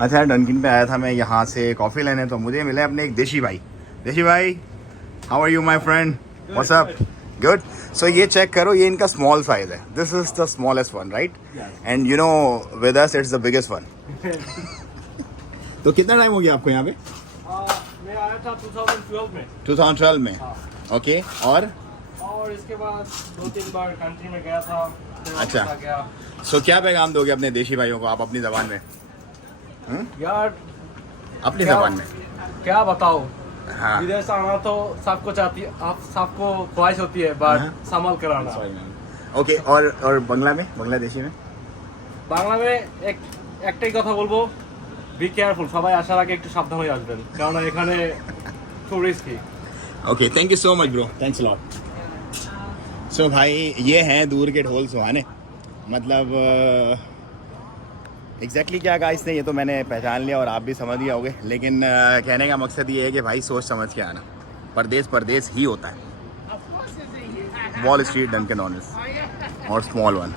अच्छा डंकिन पे आया था मैं यहाँ से कॉफ़ी लेने, तो मुझे मिले अपने एक देशी भाई। देशी भाई, how are you my friend, what's up, good. So ये चेक करो, ये इनका स्मॉल साइज है, this is the smallest one right, and you know with us it's the biggest one. तो कितना टाइम हो गया आपको यहाँ पे? मैं आया था 2012 में। 2012 में, ओके। और इसके बाद 2-3 बार कंट्री में गया था। अच्छा, सो क्या पैगाम दोगे अपने देशी भाइयों को आप अपनी जबान में? यार अपनी जबान में क्या बताओ, हाँ। विदेश आना तो सबको चाहती है, आप सबको ख्वाहिश होती है, बट संभाल कर आना। ओके, और बांग्ला में, बांग्लादेशी में? বাংলা একটাই কথা বলবো, বি কেয়ারফুল, সবাই আসার আগে একটু সাবধান হয়ে আসবেন, কারণ এখানে খুব risky. Okay, thank you so much bro, thanks lot. So भाई ये हैं दूर के ढोल सुहाने, मतलब एग्जैक्टली क्या कहा इसने ये तो मैंने पहचान लिया और आप भी समझ गए होगे, लेकिन कहने का मकसद ये है कि भाई सोच समझ के आना, परदेश परदेश ही होता है। वॉल स्ट्रीट डंकिन डोनट्स और स्मॉल वन।